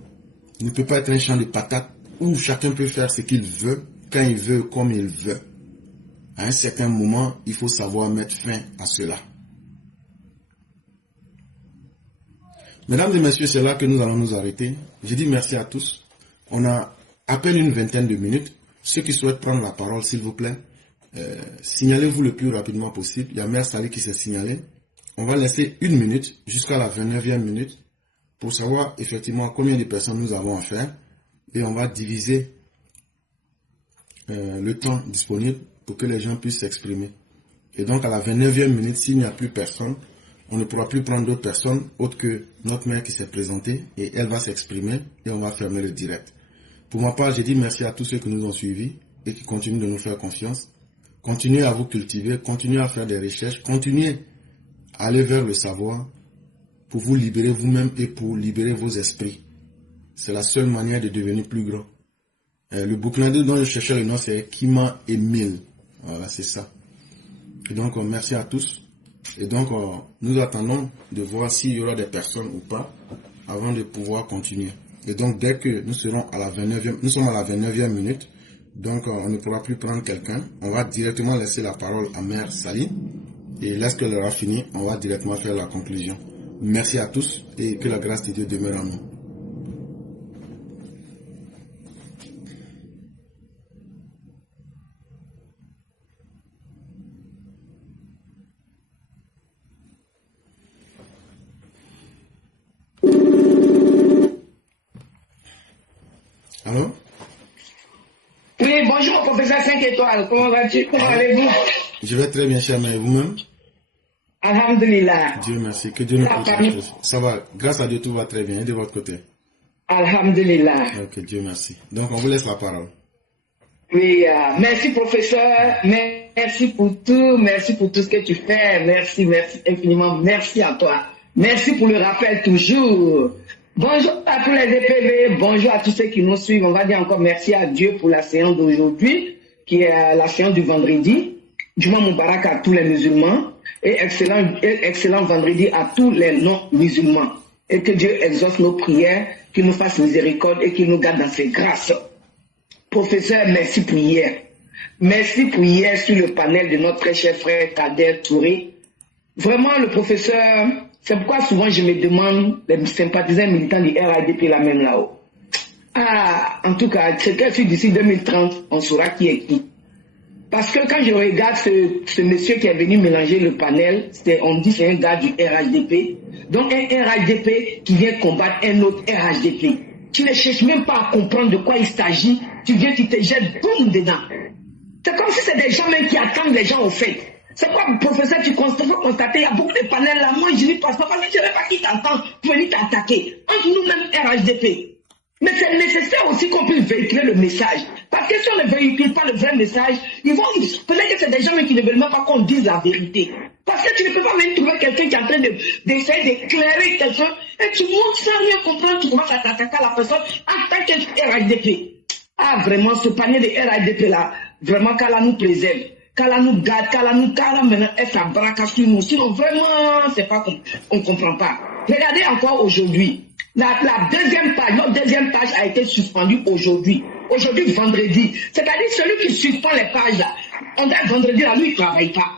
ne peut pas être un champ de patates où chacun peut faire ce qu'il veut, quand il veut, comme il veut. À un certain moment, il faut savoir mettre fin à cela. Mesdames et messieurs, c'est là que nous allons nous arrêter. Je dis merci à tous. On a à peine une vingtaine de minutes. Ceux qui souhaitent prendre la parole, s'il vous plaît, signalez-vous le plus rapidement possible. Il y a Mère Sali qui s'est signalé. On va laisser une minute jusqu'à la 29e minute pour savoir effectivement combien de personnes nous avons à faire. Et on va diviser le temps disponible pour que les gens puissent s'exprimer. Et donc à la 29e minute, s'il n'y a plus personne, on ne pourra plus prendre d'autres personnes autres que notre mère qui s'est présentée et elle va s'exprimer et on va fermer le direct. Pour ma part, j'ai dit merci à tous ceux qui nous ont suivis et qui continuent de nous faire confiance. Continuez à vous cultiver, continuez à faire des recherches, continuez à aller vers le savoir pour vous libérer vous-même et pour libérer vos esprits. C'est la seule manière de devenir plus grand. Le Burkinabé dont je cherchais le nom, c'est Kima Emile. Voilà, c'est ça. Et donc, merci à tous. Et donc, nous attendons de voir s'il y aura des personnes ou pas avant de pouvoir continuer. Et donc, dès que nous serons à la 29e, nous sommes à la 29e minute, donc on ne pourra plus prendre quelqu'un. On va directement laisser la parole à Mère Sali. Et lorsqu'elle aura fini, on va directement faire la conclusion. Merci à tous et que la grâce de Dieu demeure en nous. Allô? Oui, bonjour, professeur 5 étoiles. Comment vas-tu? Comment allez-vous? Je vais très bien, cher mère. Et vous-même? Alhamdulillah. Dieu merci. Que Dieu nous protège. Ça va. Grâce à Dieu, tout va très bien. Et de votre côté? Alhamdulillah. Ok, Dieu merci. Donc, on vous laisse la parole. Oui, merci, professeur. Merci pour tout. Merci pour tout ce que tu fais. Merci, merci infiniment. Merci à toi. Merci pour le rappel toujours. Bonjour à tous les DPV, bonjour à tous ceux qui nous suivent. On va dire encore merci à Dieu pour la séance d'aujourd'hui, qui est la séance du vendredi. Juma Moubarak à tous les musulmans et excellent vendredi à tous les non-musulmans. Et que Dieu exauce nos prières, qu'il nous fasse miséricorde et qu'il nous garde dans ses grâces. Professeur, merci pour hier. Merci pour hier sur le panel de notre très cher frère Kader Touré. Vraiment, le professeur... C'est pourquoi souvent je me demande, les sympathisants militants du RADP là même là-haut. Ah, en tout cas, c'est que si d'ici 2030, on saura qui est qui. Parce que quand je regarde ce monsieur qui est venu mélanger le panel, on dit que c'est un gars du RHDP. Donc un RHDP qui vient combattre un autre RHDP. Tu ne cherches même pas à comprendre de quoi il s'agit. Tu viens, tu te jettes boum dedans. C'est comme si c'est des gens même qui attendent les gens au fait. C'est quoi, professeur, tu faut constater, il y a beaucoup de panels là. Moi, je n'y passe pas parce que je ne sais pas qui t'entend pour venir t'attaquer. Entre nous-mêmes, RHDP. Mais c'est nécessaire aussi qu'on puisse véhiculer le message. Parce que si on ne véhicule pas le vrai message, peut-être que c'est des gens qui ne veulent même pas qu'on dise la vérité. Parce que tu ne peux pas même trouver quelqu'un qui est en train d'essayer d'éclairer quelqu'un et tu montres sans rien comprendre, tu commences à t'attaquer à la personne en tant que RHDP. Ah, vraiment, ce panier de RHDP là, vraiment, qu'Allah nous préserve. Qu'Allah nous garde, qu'Allah maintenant, elle s'abraque sur nous. Sinon, vraiment, c'est pas qu'on ne comprend pas. Regardez encore aujourd'hui. La deuxième page, notre deuxième page a été suspendue aujourd'hui. Aujourd'hui, vendredi. C'est-à-dire celui qui suspend les pages là. On dit vendredi là, lui, il ne travaille pas.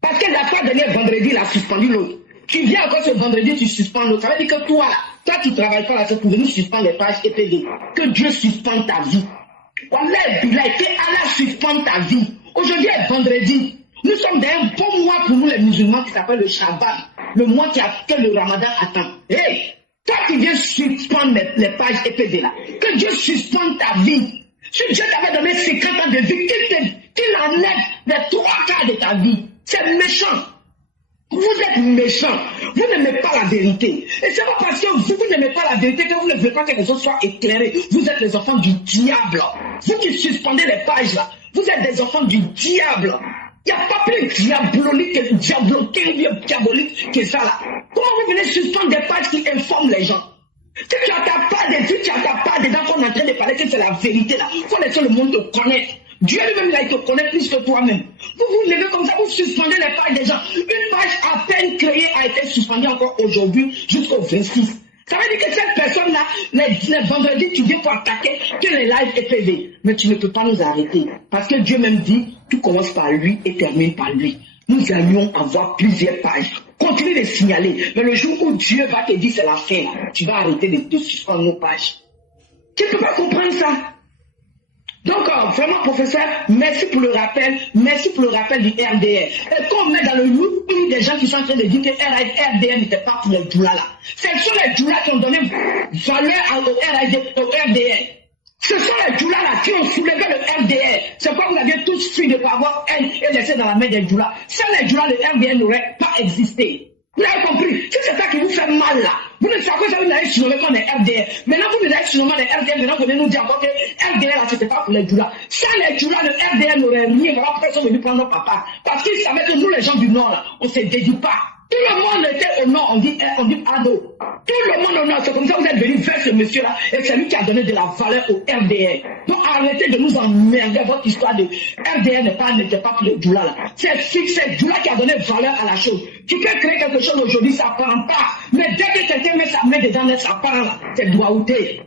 Parce que la fois dernière, vendredi, il a suspendu l'autre. Tu viens encore ce vendredi, tu suspends l'autre. Ça veut dire que toi, tu ne travailles pas là, c'est pour venir suspendre les pages EPD. Que Dieu suspende ta vie. Wallah, il a été Allah suspendre ta vie. Aujourd'hui est vendredi. Nous sommes dans un bon mois pour nous les musulmans qui s'appelle le Shabbat. Le mois que le Ramadan attend. Hey! Toi qui viens suspendre les pages EPD là, que Dieu suspende ta vie. Si Dieu t'avait donné 50 ans de vie, qu'il enlève les 3/4 de ta vie. C'est méchant. Vous êtes méchant. Vous n'aimez pas la vérité. Et c'est pas parce que vous n'aimez pas la vérité que vous ne voulez pas que les autres soient éclairés. Vous êtes les enfants du diable. Vous qui suspendez les pages là, vous êtes des enfants du diable. Il n'y a pas plus diabolique que ça là. Comment vous venez suspendre des pages qui informent les gens? Si tu n'as pas dedans qu'on est en train de parler que c'est la vérité là, il faut laisser le monde te connaître. Dieu lui-même il te connaît plus que toi-même. Vous levez comme ça, vous suspendez les pages des gens. Une page à peine créée a été suspendue encore aujourd'hui jusqu'au 26. Ça veut dire que cette personne-là, les vendredis, tu viens pour attaquer que les lives EPV. Mais tu ne peux pas nous arrêter. Parce que Dieu même dit, tout commence par lui et termine par lui. Nous allions avoir plusieurs pages. Continue de signaler. Mais le jour où Dieu va te dire c'est la fin, tu vas arrêter de suspendre nos pages. Tu ne peux pas comprendre ça. Donc, vraiment, professeur, merci pour le rappel du RDR. Et quand on met dans le loup des gens qui sont en train de dire que RDR n'était pas pour les djoulas là. Ce sont les djoulas qui ont donné valeur au RDR. Ce sont les djoulas là qui ont soulevé le RDR. C'est quoi vous aviez tous fui de pas avoir haine et laissé dans la main des djoulas. Sans les djoulas, le RDR n'aurait pas existé. Vous avez compris? Si c'est ça qui vous fait mal là, vous ne savez pas ça, vous n'avez surnommé qu'on est RDR. Maintenant, vous nous avez surnommé les RDR, maintenant vous venez nous dire encore que RDR là, c'était pas pour les djoulas. Sans les djoulas, le RDR n'aurait rien. Voilà pourquoi ils sont venus prendre nos papas. Parce qu'ils savaient que nous, les gens du Nord là, on ne se dédie pas. Tout le monde était au Nord, on dit ado. Tout le monde au Nord, c'est comme ça que vous êtes venus vers ce monsieur-là, et c'est lui qui a donné de la valeur au RDR. Donc arrêtez de nous emmerder, votre histoire de RDR n'était pas pour les djoulas là. C'est Djoula qui a donné valeur à la chose. Tu peux créer quelque chose aujourd'hui, ça ne prend pas. Mais dès que quelqu'un met sa main dedans, ça prend là. C'est Douaoudé.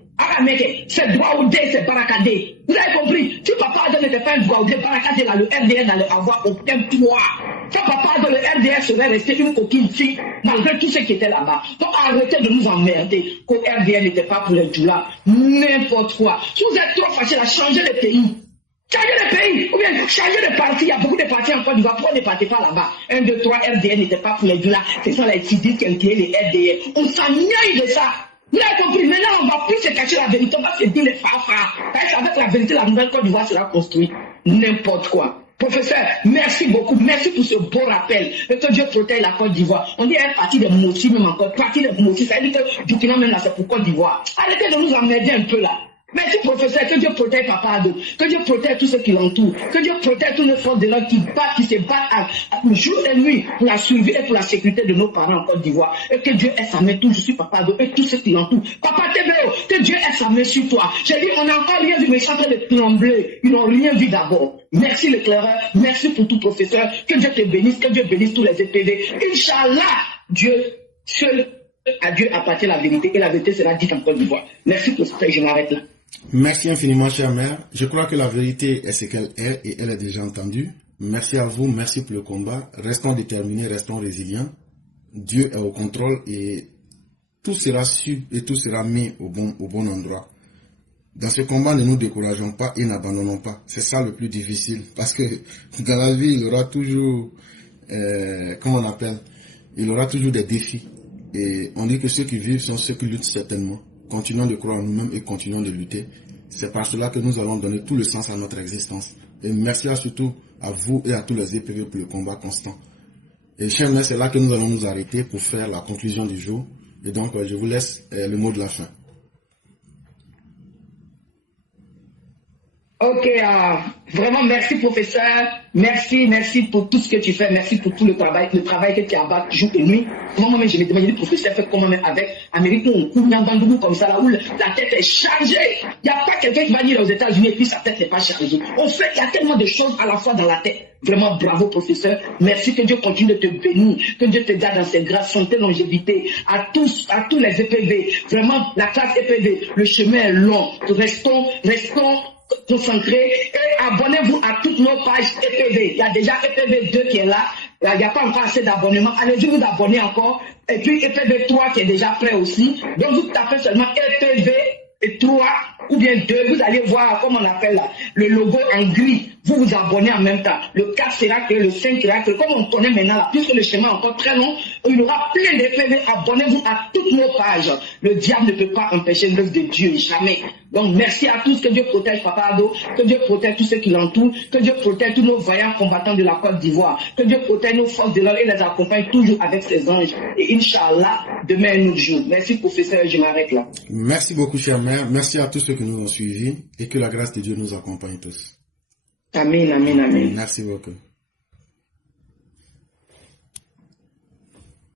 C'est Douaoudé, c'est Barakadé. Vous avez compris? Si papa Adam n'était pas un Douaoudé, Barakadé là, le RDR n'allait avoir aucun poids. Si papa Adam, le RDR serait resté une coquille fille, malgré tout ce qui était là-bas. Donc arrêtez de nous emmerder qu'au RDR n'était pas pour les Djoula. N'importe quoi. Si vous êtes trop facile à changer le pays, changer le pays, ou bien changer de parti. Il y a beaucoup de partis en Côte d'Ivoire. Pourquoi ne partez pas là-bas? 1, 2, 3, RDR n'était pas pour les djoulas. Ce sont les Tidis qui ont créé les RDR. On s'ennuie de ça. Vous avez compris? Maintenant, on ne va plus se cacher la vérité. On va se dire les farfars. Parce qu'avec la vérité, la nouvelle Côte d'Ivoire sera construite. N'importe quoi. Professeur, merci beaucoup. Merci pour ce beau rappel. Et que Dieu protège la Côte d'Ivoire. On dit un parti de Mossi, même encore. Parti de Mossi. Ça veut dire que Burkina, même là, c'est pour Côte d'Ivoire. Arrêtez de nous emmerder un peu là. Merci professeur, que Dieu protège Papa Ado, que Dieu protège tous ceux qui l'entourent, que Dieu protège tous les forces de l'ordre qui se battent jour et nuit pour la survie et pour la sécurité de nos parents en Côte d'Ivoire. Et que Dieu ait sa main tout, je suis Papa Ado et tous ceux qui l'entourent. Papa TBO, que Dieu ait sa main sur toi. J'ai dit, on n'a encore rien vu, mais ils sont en train de trembler. Ils n'ont rien vu d'abord. Merci l'éclaireur, merci pour tout professeur. Que Dieu te bénisse, que Dieu bénisse tous les EPV. Inch'Allah, Dieu, seul à Dieu appartient la vérité et la vérité sera dite en Côte d'Ivoire. Merci professeur, je m'arrête là. Merci infiniment, chère mère. Je crois que la vérité est ce qu'elle est et elle est déjà entendue. Merci à vous, merci pour le combat. Restons déterminés, restons résilients. Dieu est au contrôle et tout sera su et tout sera mis au bon endroit. Dans ce combat, ne nous décourageons pas et n'abandonnons pas. C'est ça le plus difficile. Parce que dans la vie, il y aura toujours, comment on appelle, il y aura toujours des défis. Et on dit que ceux qui vivent sont ceux qui luttent certainement. Continuons de croire en nous-mêmes et continuons de lutter. C'est par cela que nous allons donner tout le sens à notre existence. Et merci surtout à vous et à tous les EPV pour le combat constant. Et chers mères, c'est là que nous allons nous arrêter pour faire la conclusion du jour. Et donc, je vous laisse le mot de la fin. Ok, vraiment merci professeur, merci pour tout ce que tu fais, merci pour tout le travail que tu abattes jour et nuit. Moi-même, je me demandais, le professeur fait comment même avec Amérique, on coupe dans le comme ça, là où la tête est chargée. Il n'y a pas quelqu'un qui va venir aux États-Unis et puis sa tête n'est pas chargée. En fait, il y a tellement de choses à la fois dans la tête. Vraiment, bravo professeur. Merci, que Dieu continue de te bénir, que Dieu te garde dans ses grâces, santé, longévité. À tous les EPV, vraiment, la classe EPV, le chemin est long. Restons concentrés et abonnez-vous à toutes nos pages EPV. Il y a déjà EPV 2 qui est là. Il n'y a pas encore assez d'abonnements. Allez-y vous abonner encore. Et puis EPV 3 qui est déjà prêt aussi. Donc vous tapez seulement EPV 3 ou bien 2. Vous allez voir, comme on appelle là, le logo en gris. Vous vous abonnez en même temps. Le 4 sera que le 5 sera que, comme on connaît maintenant là, puisque le chemin est encore très long, il y aura plein d'EPV. Abonnez-vous à toutes nos pages. Le diable ne peut pas empêcher l'œuvre de Dieu, jamais. Donc merci à tous, que Dieu protège Papa Ado, que Dieu protège tous ceux qui l'entourent, que Dieu protège tous nos vaillants combattants de la Côte d'Ivoire, que Dieu protège nos forces de l'ordre et les accompagne toujours avec ses anges. Et Inch'Allah, demain est notre jour. Merci professeur, je m'arrête là. Merci beaucoup chère mère, merci à tous ceux qui nous ont suivis et que la grâce de Dieu nous accompagne tous. Amen, amen, amen. Merci beaucoup.